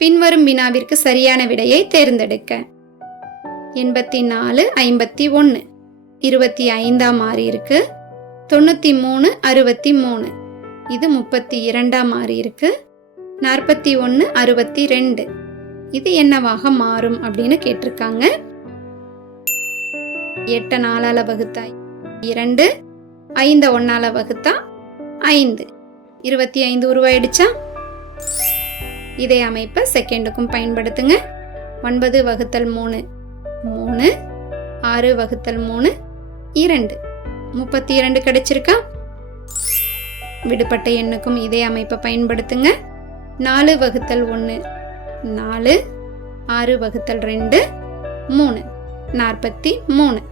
பின்வரும் வினாவிற்கு சரியான விடையை தேர்ந்தெடுக்க. 84 51 25 மாறி இருக்கு. 93 63 இது 32 மாறி இருக்கு. 41 62 இது என்னவாக மாறும் அப்படின்னு கேட்டிருக்காங்க. 8 4ஆல வகுத்தா 2, 5 1ஆல வகுத்தா 5, 25 உருவாயிடுச்சா? இதே அமைப்பை செகண்டுக்கும் பயன்படுத்துங்க. 9 வகுத்தல் 3 3, 6 வகுத்தல் 3 2, 32 கிடைச்சிருக்கா? விடுபட்ட எண்ணுக்கும் இதே அமைப்பை பயன்படுத்துங்க. 4 வகுத்தல் 1 4, 6 வகுத்தல் 2 3, 43.